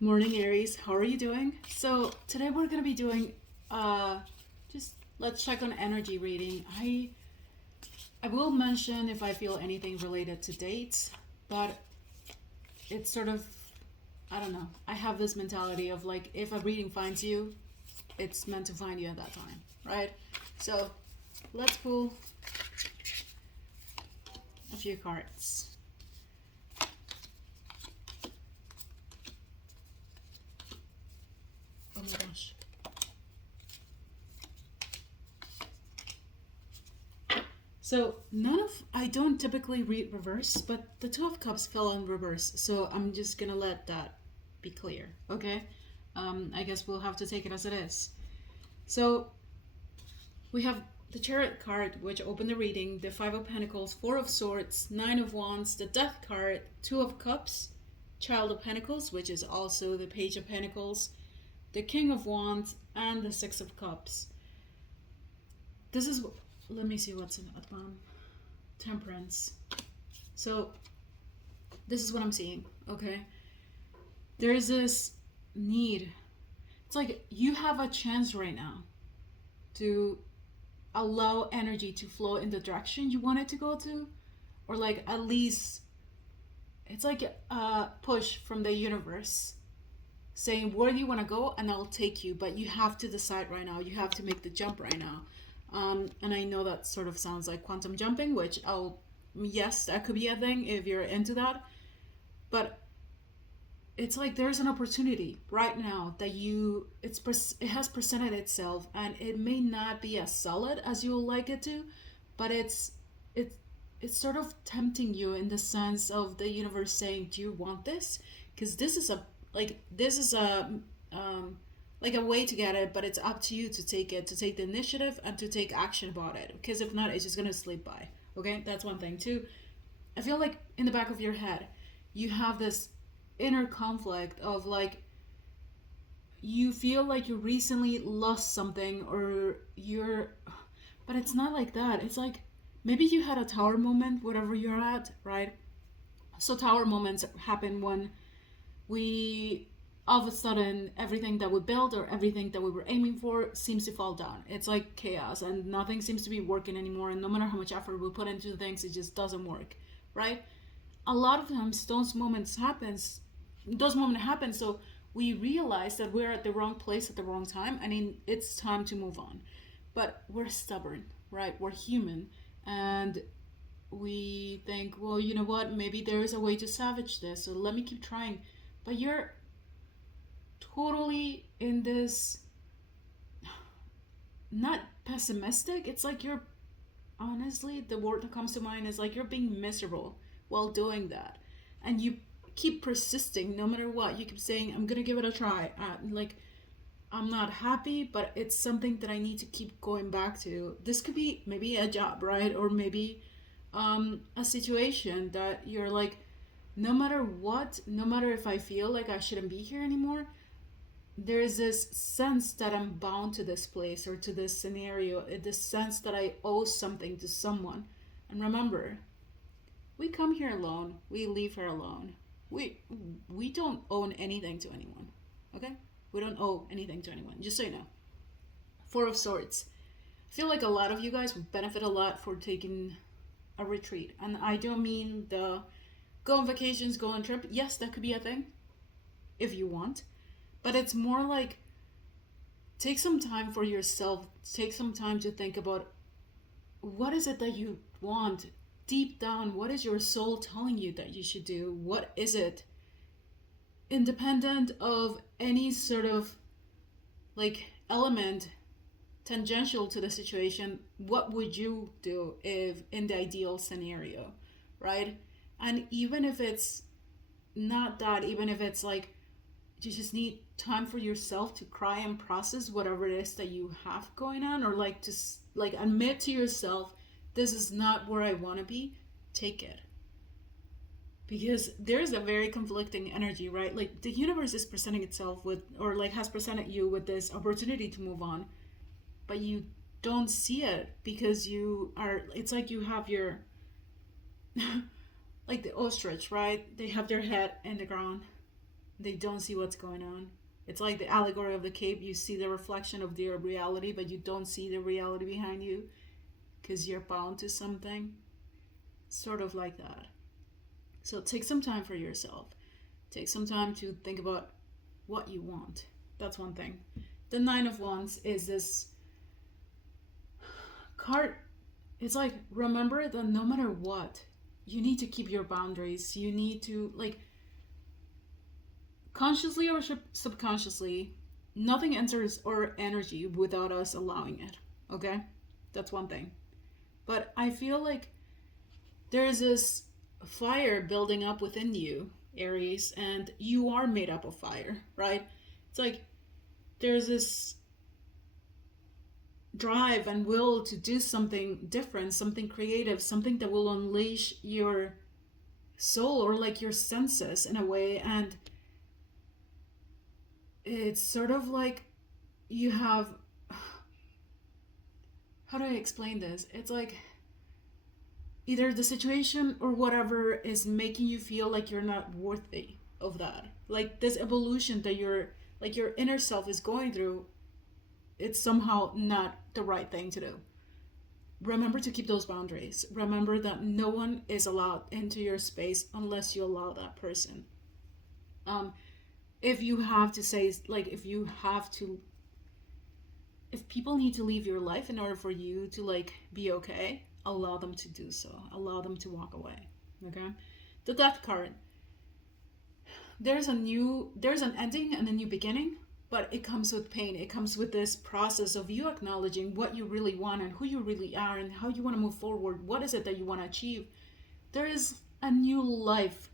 Morning, Aries. How are you doing? So today we're gonna be doing just let's check on energy reading. I will mention if I feel anything related to dates, but it's sort of I don't know. I have this mentality of like if a reading finds you, it's meant to find you at that time, right? So let's pull a few cards. Oh my gosh. So I don't typically read reverse, but the Two of Cups fell in reverse. So I'm just gonna let that be clear, okay? I guess we'll have to take it as it is. So we have the Chariot card, which opened the reading, the Five of Pentacles, Four of Swords, Nine of Wands, the Death card, Two of Cups, Child of Pentacles, which is also the Page of Pentacles, the King of Wands, and the Six of Cups. This is, let me see what's at the bottom. Temperance. So this is what I'm seeing, okay? There's this need. It's like you have a chance right now to allow energy to flow in the direction you want it to go to, or like at least it's like a push from the universe saying where do you want to go and I'll take you, but you have to decide right now. You have to make the jump right now. And I know that sort of sounds like quantum jumping, which yes, that could be a thing if you're into that. But it's like there's an opportunity right now that it has presented itself, and it may not be as solid as you'll like it to, but it's sort of tempting you in the sense of the universe saying, "Do you want this?" Because this is a like a way to get it, but it's up to you to take it, to take the initiative and to take action about it. Because if not, it's just gonna slip by. Okay, that's one thing too. I feel like in the back of your head, you have this inner conflict of like you feel like you recently lost something or but it's not like that. It's like maybe you had a tower moment, whatever you're at, right? So tower moments happen when we all of a sudden everything that we built or everything that we were aiming for seems to fall down. It's like chaos and nothing seems to be working anymore, and no matter how much effort we put into things, it just doesn't work, right? A lot of times those moments happen, so we realize that we're at the wrong place at the wrong time, and it's time to move on. But we're stubborn, right? We're human, and we think, well, you know what, maybe there is a way to salvage this, so let me keep trying. But you're totally in this, not pessimistic, it's like you're, honestly, the word that comes to mind is like you're being miserable while doing that, and you keep persisting no matter what. You keep saying, I'm gonna give it a try. Like, I'm not happy, but it's something that I need to keep going back to. This could be maybe a job, right? Or maybe a situation that you're like, no matter what, no matter if I feel like I shouldn't be here anymore, there's this sense that I'm bound to this place or to this scenario, this sense that I owe something to someone. And remember, we come here alone, we leave here alone. We we don't own anything to anyone. Okay? We don't owe anything to anyone. Just so you know. Four of Swords. I feel like a lot of you guys would benefit a lot for taking a retreat. And I don't mean the go on vacations, go on trip. Yes, that could be a thing if you want. But it's more like take some time for yourself. Take some time to think about what is it that you want deep down. What is your soul telling you that you should do? What is it? Independent of any sort of like element tangential to the situation, what would you do if in the ideal scenario, right? And even if it's not that, even if it's like you just need time for yourself to cry and process whatever it is that you have going on, or like to like admit to yourself, this is not where I want to be, take it. Because there's a very conflicting energy, right? Like the universe is presenting itself with, or like has presented you with this opportunity to move on, but you don't see it because you are, it's like you have your like the ostrich, right? They have their head in the ground They don't see what's going on. It's like the allegory of the cape. You see the reflection of their reality, but you don't see the reality behind you because you're bound to something. Sort of like that. So take some time for yourself. Take some time to think about what you want. That's one thing. The Nine of Wands is this card. It's like, remember that no matter what, you need to keep your boundaries. You need to, like, consciously or subconsciously, nothing enters our energy without us allowing it. Okay? That's one thing. But I feel like there's this fire building up within you, Aries, and you are made up of fire, right? It's like there's this drive and will to do something different, something creative, something that will unleash your soul or like your senses in a way. And it's sort of like you have, how do I explain this? It's like either the situation or whatever is making you feel like you're not worthy of that. Like this evolution that your inner self is going through, it's somehow not the right thing to do. Remember to keep those boundaries. Remember that no one is allowed into your space unless you allow that person. If you have to say, like, if people need to leave your life in order for you to, like, be okay, allow them to do so. Allow them to walk away. Okay? The Death card. There's an ending and a new beginning, but it comes with pain. It comes with this process of you acknowledging what you really want and who you really are and how you want to move forward. What is it that you want to achieve? There is a new life,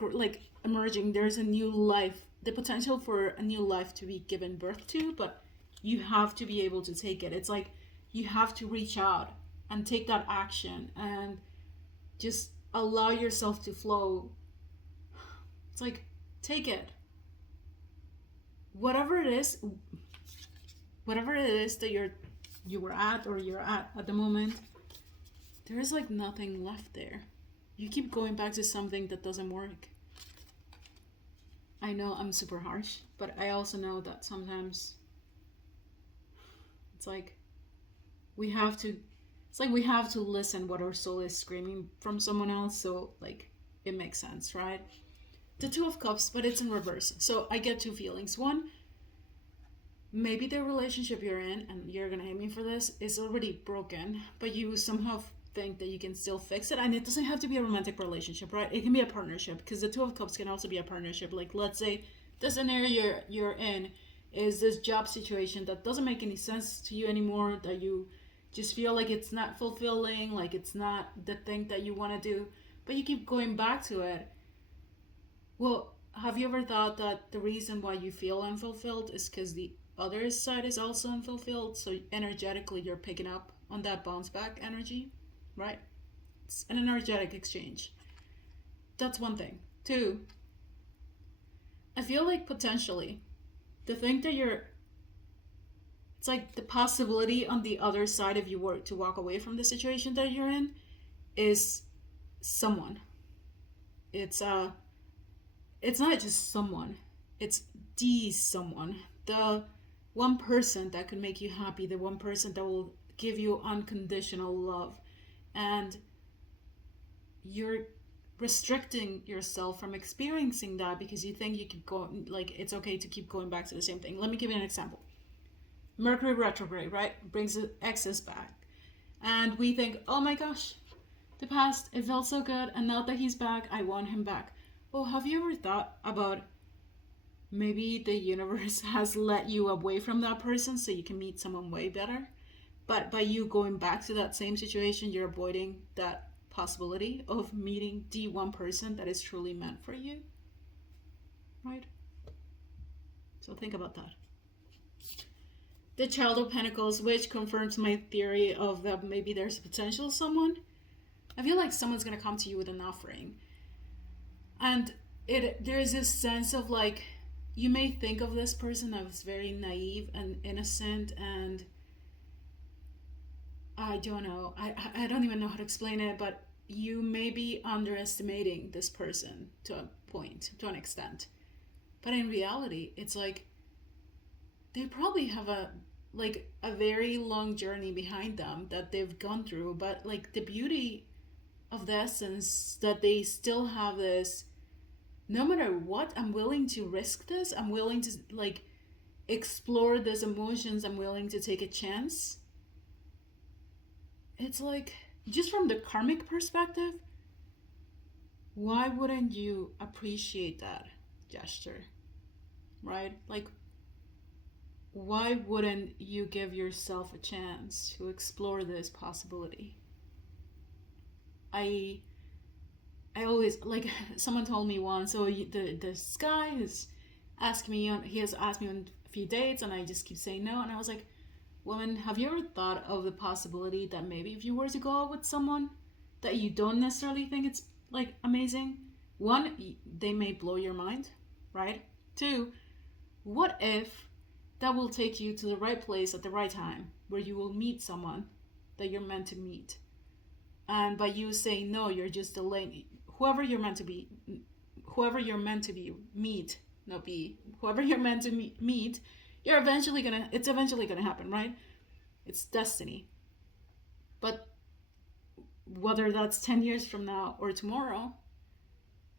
like, emerging. There's a new life, the potential for a new life to be given birth to, but you have to be able to take it. It's like you have to reach out and take that action and just allow yourself to flow. It's like, take it. Whatever it is that you were at or you're at the moment, there is like nothing left there. You keep going back to something that doesn't work. I know I'm super harsh, but I also know that sometimes it's like we have to listen what our soul is screaming from someone else, so like it makes sense, right? The Two of Cups, but it's in reverse. So I get two feelings. One, maybe the relationship you're in, and you're gonna hate me for this, is already broken, but you somehow think that you can still fix it. And it doesn't have to be a romantic relationship, right? It can be a partnership, because the Two of Cups can also be a partnership. Like, let's say the scenario you're in is this job situation that doesn't make any sense to you anymore, that you just feel like it's not fulfilling, like it's not the thing that you want to do, but you keep going back to it. Well, have you ever thought that the reason why you feel unfulfilled is because the other side is also unfulfilled? So energetically, you're picking up on that bounce back energy, right? It's an energetic exchange. That's one thing. Two, I feel like potentially the thing that it's like the possibility on the other side, if you were to walk away from the situation that you're in, is someone. It's not just someone, it's the someone. The one person that can make you happy, the one person that will give you unconditional love. And you're restricting yourself from experiencing that because you think you keep going, like it's okay to keep going back to the same thing. Let me give you an example. Mercury retrograde, right? Brings the exes back. And we think, oh my gosh, the past, it felt so good, and now that he's back, I want him back. Well, have you ever thought about maybe the universe has let you away from that person so you can meet someone way better? But by you going back to that same situation, you're avoiding that possibility of meeting the one person that is truly meant for you, right? So think about that. The Child of Pentacles, which confirms my theory of that maybe there's a potential someone. I feel like someone's gonna come to you with an offering. And there's this sense of like, you may think of this person as very naive and innocent, and I don't know, I don't even know how to explain it, but you may be underestimating this person to a point, to an extent. But in reality, it's like they probably have a very long journey behind them that they've gone through, but like the beauty of the essence that they still have this, no matter what, I'm willing to risk this. I'm willing to like explore these emotions. I'm willing to take a chance. It's like, just from the karmic perspective, why wouldn't you appreciate that gesture? Right? Like, why wouldn't you give yourself a chance to explore this possibility? I I always like, someone told me once, so this guy is asking me on, he has asked me on a few dates, and I just keep saying no. And I was like, woman, have you ever thought of the possibility that maybe if you were to go out with someone that you don't necessarily think it's like amazing, one, they may blow your mind, right? Two, what if that will take you to the right place at the right time where you will meet someone that you're meant to meet? And by you saying no, you're just delaying whoever you're meant to be, whoever you're meant to be, meet, not be, whoever you're meant to meet, it's eventually gonna happen, right? It's destiny. But whether that's 10 years from now or tomorrow,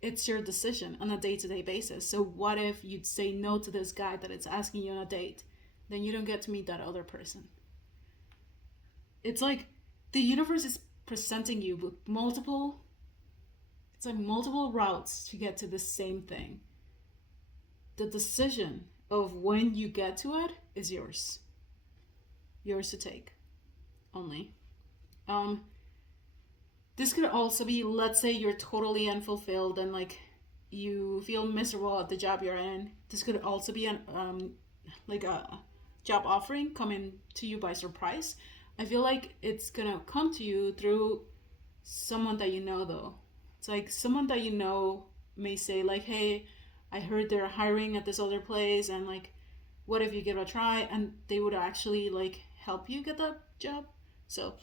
it's your decision on a day-to-day basis. So what if you'd say no to this guy that is asking you on a date? Then you don't get to meet that other person. It's like the universe is presenting you with multiple routes to get to the same thing. The decision of when you get to it is yours to take only. This could also be, let's say you're totally unfulfilled and like you feel miserable at the job you're in. This could also be like a job offering coming to you by surprise. I feel like it's gonna come to you through someone that you know, though. It's like someone that you know may say like, hey, I heard they're hiring at this other place, and like, what if you give it a try? And they would actually like help you get that job. So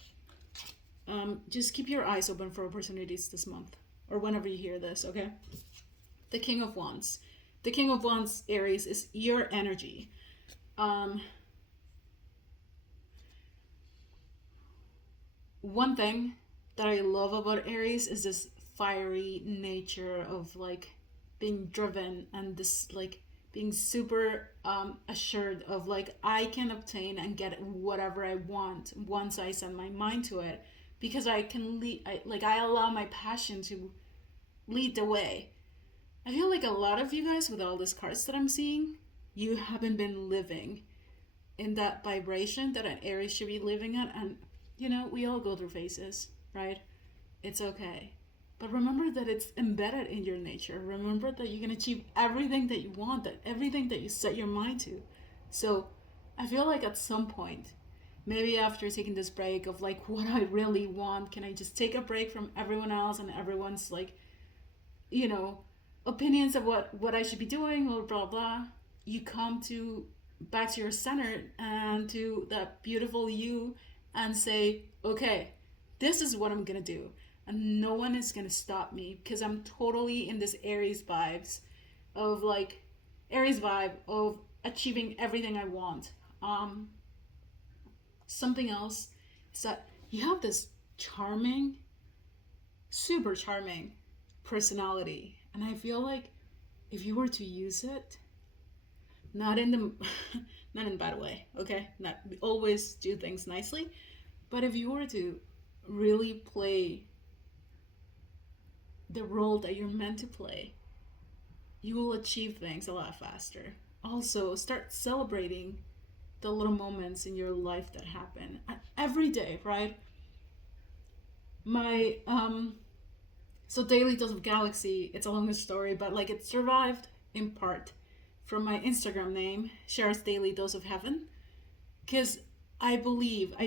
just keep your eyes open for opportunities this month or whenever you hear this, okay? The King of Wands. The King of Wands, Aries, is your energy. One thing that I love about Aries is this fiery nature of like being driven, and this like being super assured of like, I can obtain and get whatever I want once I set my mind to it, because I can lead. I allow my passion to lead the way. I feel like a lot of you guys, with all these cards that I'm seeing, you haven't been living in that vibration that an Aries should be living at. And you know, we all go through phases, right? It's okay. But remember that it's embedded in your nature. Remember that you can achieve everything that you want, that everything that you set your mind to. So I feel like at some point, maybe after taking this break of like what I really want, can I just take a break from everyone else and everyone's like, you know, opinions of what I should be doing or blah blah. You come to back to your center and to that beautiful you, and say, okay, this is what I'm gonna do, and no one is gonna stop me, because I'm totally in this Aries vibe of achieving everything I want. Something else is that you have this charming, super charming personality, and I feel like if you were to use it, not in the not in a bad way, okay? Not always do things nicely, but if you were to really play the role that you're meant to play, you will achieve things a lot faster. Also, start celebrating the little moments in your life that happen every day, right? My so Daily Dose of Galaxy, it's a longer story, but like it survived in part from my Instagram name, Sharon's Daily Dose of Heaven, because I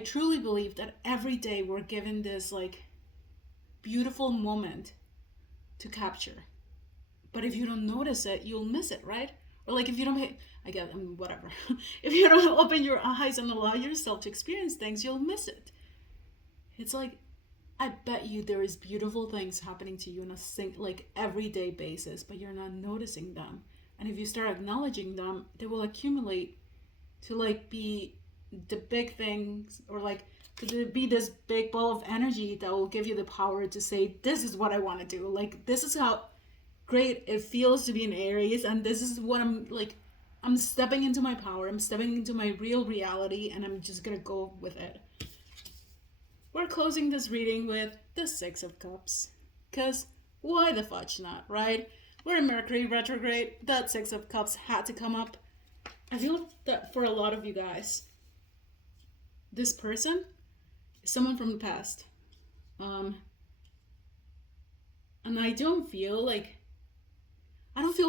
truly believe that every day we're given this like beautiful moment to capture. But if you don't notice it, you'll miss it, right? Or like if you don't, whatever. If you don't open your eyes and allow yourself to experience things, you'll miss it. It's like, I bet you there is beautiful things happening to you on a like everyday basis, but you're not noticing them. And if you start acknowledging them, they will accumulate to like be the big things, or like to be this big ball of energy that will give you the power to say, this is what I want to do. Like, this is how great it feels to be an Aries, and this is what I'm like. I'm stepping into my power, I'm stepping into my real reality, and I'm just gonna go with it. We're closing this reading with the Six of Cups. Because why the fudge not, right? We're in Mercury retrograde. That Six of Cups had to come up. I feel that for a lot of you guys, this person is someone from the past. And I don't feel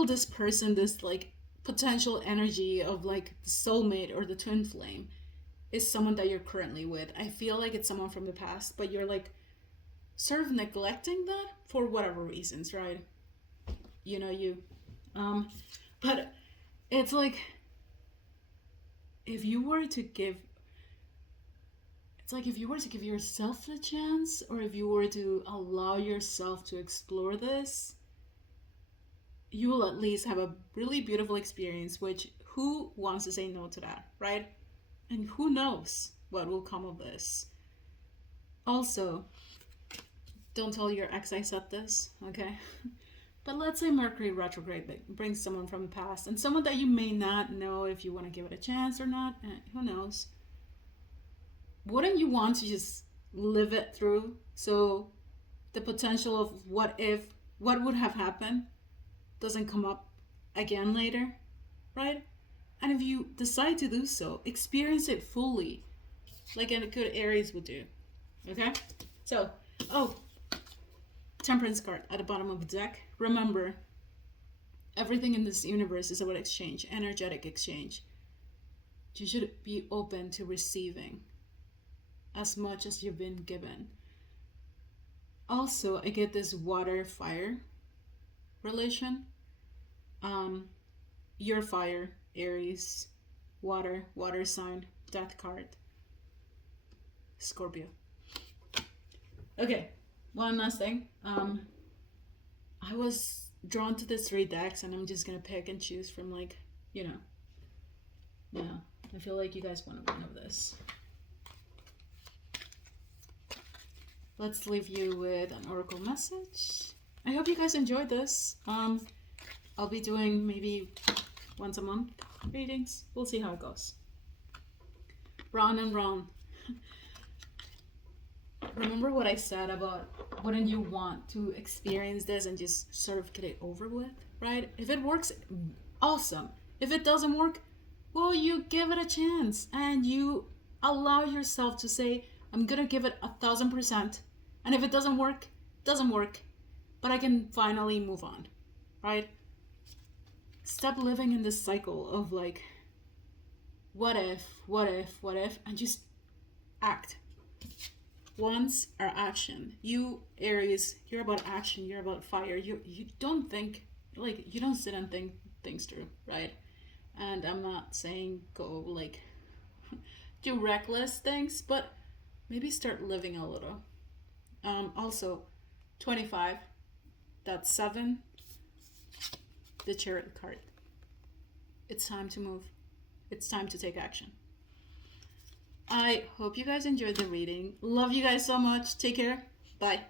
this person, this like potential energy of like the soulmate or the twin flame is someone that you're currently with. I feel like it's someone from the past, but you're like sort of neglecting that for whatever reasons, right? You know, but it's like if you were to give yourself a chance, or if you were to allow yourself to explore this, you will at least have a really beautiful experience, which who wants to say no to that, right? And who knows what will come of this. Also, don't tell your ex I said this, okay? But let's say Mercury retrograde brings someone from the past, and someone that you may not know if you want to give it a chance or not, who knows. Wouldn't you want to just live it through, so the potential of what would have happened doesn't come up again later, right? And if you decide to do so, experience it fully, like a good Aries would do, okay? So, Temperance card at the bottom of the deck. Remember, everything in this universe is about exchange, energetic exchange. You should be open to receiving as much as you've been given. Also, I get this water-fire relation. Your fire, Aries, water sign, death card, Scorpio. Okay, one last thing. I was drawn to the 3 decks, and I'm just gonna pick and choose from, like, yeah, I feel like you guys want one of this. Let's leave you with an oracle message. I hope you guys enjoyed this. I'll be doing maybe once a month readings. We'll see how it goes. Ron and Ron. Remember what I said about wouldn't you want to experience this and just sort of get it over with, right? If it works, awesome. If it doesn't work, well, you give it a chance and you allow yourself to say, I'm gonna give it 1,000%. And if it doesn't work, doesn't work. But I can finally move on, right? Stop living in this cycle of like, what if, and just act. Wants are action. You, Aries, you're about action, you're about fire. You don't think, like, you don't sit and think things through, right? And I'm not saying go, like, do reckless things, but maybe start living a little. Also, 25, that's 7, the Chariot card. It's time to move. It's time to take action. I hope you guys enjoyed the reading. Love you guys so much. Take care. Bye.